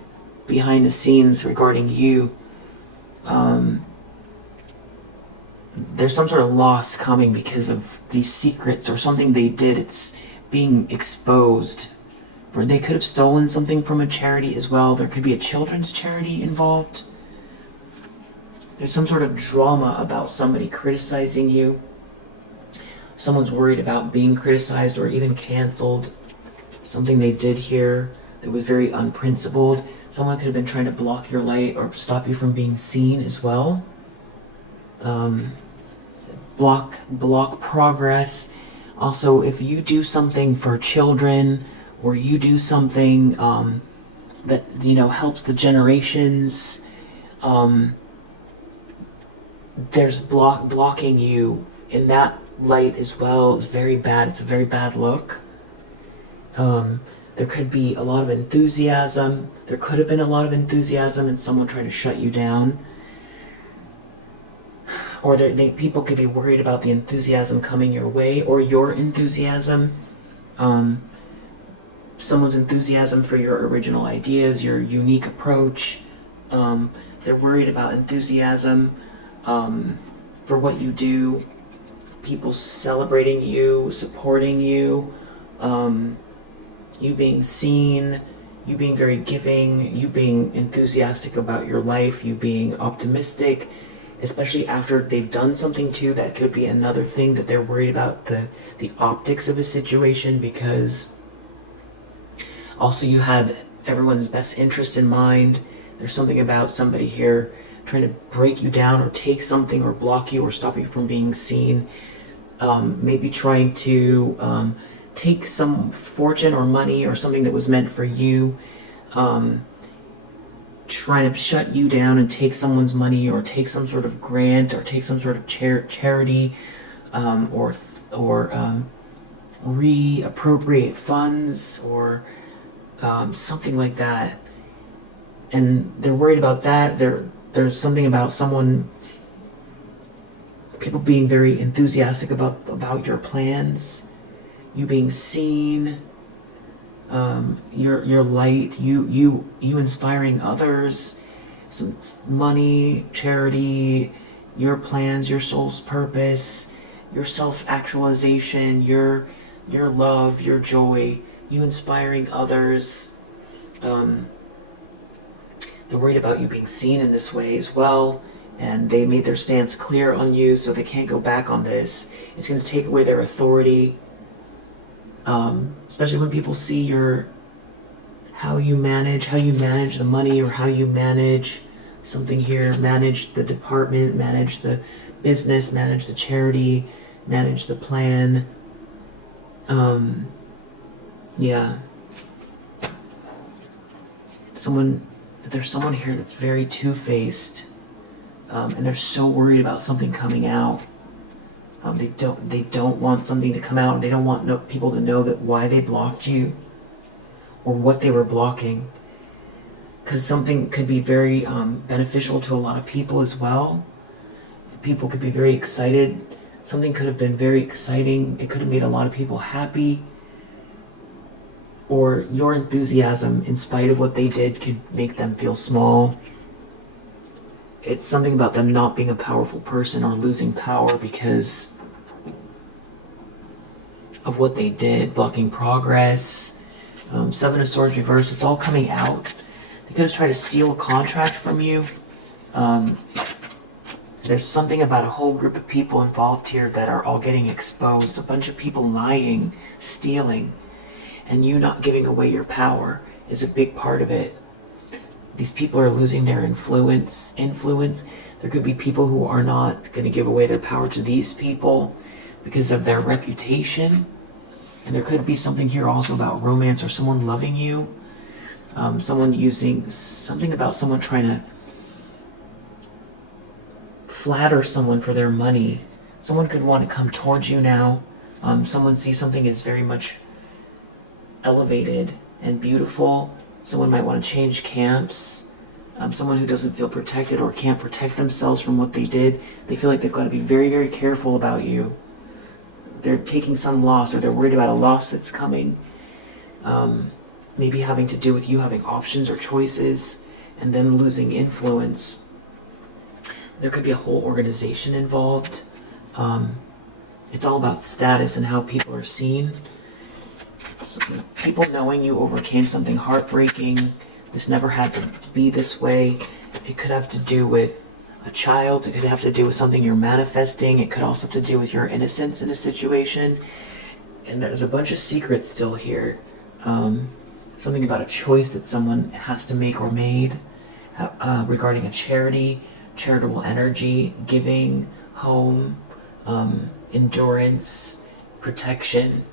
behind the scenes regarding you, there's some sort of loss coming because of these secrets or something they did. It's being exposed. They could have stolen something from a charity as well. There could be a children's charity involved. There's some sort of drama about somebody criticizing you. Someone's worried about being criticized or even canceled. Something they did here that was very unprincipled. Someone could have been trying to block your light or stop you from being seen as well. Block progress. Also, if you do something for children, or you do something that helps the generations, there's blocking you in that light as well. Is very bad. It's a very bad look. There could be a lot of enthusiasm. There could have been a lot of enthusiasm and someone trying to shut you down. Or people could be worried about the enthusiasm coming your way, or your enthusiasm. Someone's enthusiasm for your original ideas, your unique approach. They're worried about enthusiasm for what you do. People celebrating you, supporting you, you being seen, you being very giving, you being enthusiastic about your life, you being optimistic, especially after they've done something too. That could be another thing that they're worried about, the optics of a situation, because also you had everyone's best interest in mind. There's something about somebody here trying to break you down or take something or block you or stop you from being seen. Maybe trying to take some fortune or money or something that was meant for you. Trying to shut you down and take someone's money, or take some sort of grant, or take some sort of charity, or reappropriate funds, or something like that. And they're worried about that. There's something about people being very enthusiastic about your plans, you being seen, your light, you inspiring others, some money, charity, your plans, your soul's purpose, your self-actualization, your love, your joy, you inspiring others. They're worried about you being seen in this way as well, and they made their stance clear on you, so they can't go back on this. It's going to take away their authority, especially when people see how you manage the money, or how you manage something here, manage the department, manage the business, manage the charity, manage the plan. Yeah. There's someone here that's very two-faced, and they're so worried about something coming out. They don't want something to come out. They don't want people to know that why they blocked you, or what they were blocking, because something could be very beneficial to a lot of people as well. People could be very excited. Something could have been very exciting. It could have made a lot of people happy. Or your enthusiasm, in spite of what they did, could make them feel small. It's something about them not being a powerful person, or losing power because of what they did, blocking progress. Seven of Swords reversed, it's all coming out. They could have tried to steal a contract from you. There's something about a whole group of people involved here that are all getting exposed. A bunch of people lying, stealing, and you not giving away your power is a big part of it. These people are losing their influence. There could be people who are not going to give away their power to these people because of their reputation. And there could be something here also about romance, or someone loving you. Someone using something about someone trying to flatter someone for their money. Someone could want to come towards you now. Someone sees something as very much elevated and beautiful. Someone might want to change camps. Someone who doesn't feel protected or can't protect themselves from what they did. They feel like they've got to be very, very careful about you. They're taking some loss, or they're worried about a loss that's coming. Maybe having to do with you having options or choices, and them losing influence. There could be a whole organization involved. It's all about status and how people are seen. People knowing you overcame something heartbreaking. This never had to be this way. It could have to do with a child. It could have to do with something you're manifesting. It could also have to do with your innocence in a situation. And there's a bunch of secrets still here. Something about a choice that someone has to make or made regarding a charity, charitable energy, giving, home, endurance, protection,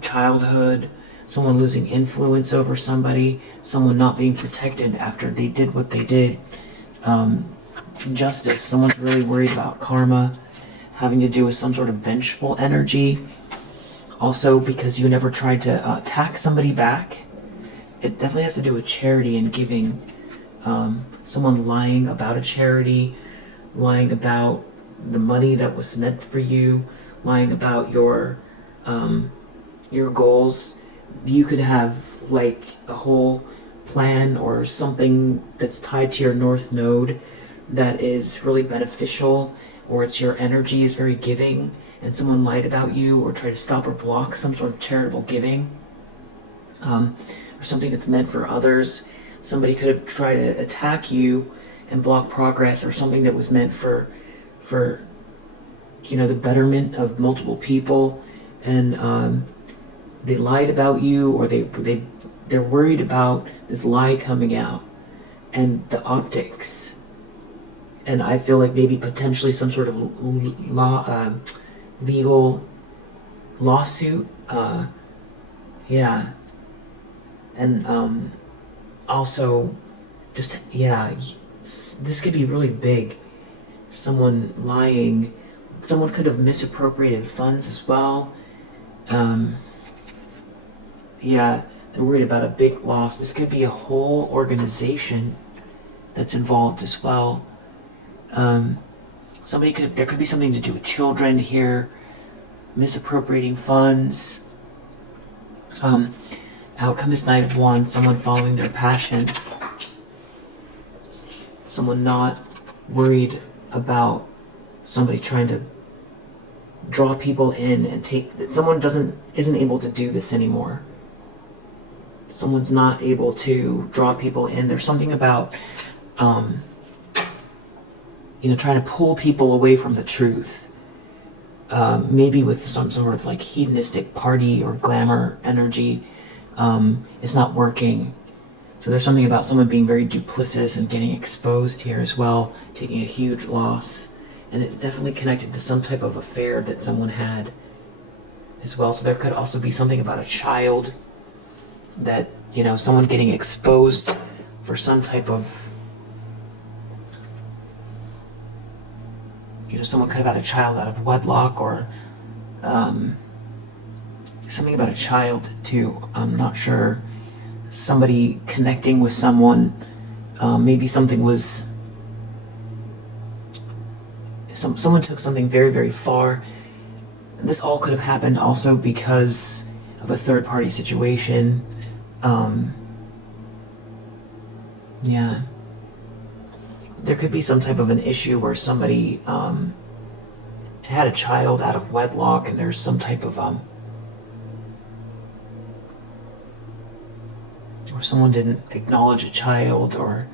childhood, someone losing influence over somebody, someone not being protected after they did what they did. Justice, someone's really worried about karma, having to do with some sort of vengeful energy. Also, because you never tried to attack somebody back. It definitely has to do with charity and giving. Someone lying about a charity, lying about the money that was meant for you, lying about your goals. You could have like a whole plan or something that's tied to your North Node that is really beneficial, or it's your energy is very giving, and someone lied about you or tried to stop or block some sort of charitable giving, or something that's meant for others. Somebody could have tried to attack you and block progress, or something that was meant for the betterment of multiple people, and they lied about you, or they're worried about this lie coming out and the optics. And I feel like maybe potentially some sort of legal lawsuit. And also, this could be really big. Someone lying. Someone could have misappropriated funds as well. They're worried about a big loss. This could be a whole organization that's involved as well. There could be something to do with children here, misappropriating funds. Outcome is Knight of Wands, someone following their passion. Someone not worried about somebody trying to draw people in and take that. Someone isn't able to do this anymore. Someone's not able to draw people in. There's something about trying to pull people away from the truth. Maybe with some sort of like hedonistic party or glamour energy. It's not working. So there's something about someone being very duplicitous and getting exposed here as well, taking a huge loss. And it's definitely connected to some type of affair that someone had as well. So there could also be something about a child that, someone getting exposed for some type of, someone could have had a child out of wedlock, or something about a child too. I'm not sure. Somebody connecting with someone. Maybe something was. Someone took something very, very far. This all could have happened also because of a third-party situation. Yeah. There could be some type of an issue where somebody had a child out of wedlock, and there's some type of or someone didn't acknowledge a child, or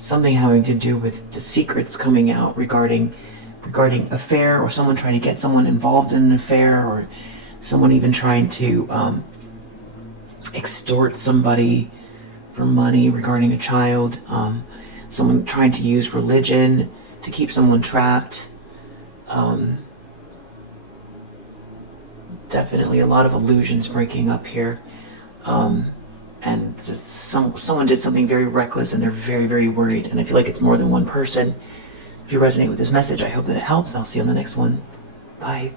something having to do with the secrets coming out regarding affair, or someone trying to get someone involved in an affair, or someone even trying to extort somebody for money regarding a child. Someone trying to use religion to keep someone trapped. Definitely a lot of illusions breaking up here. And someone did something very reckless, and they're very, very worried. And I feel like it's more than one person. If you resonate with this message, I hope that it helps. I'll see you on the next one. Bye.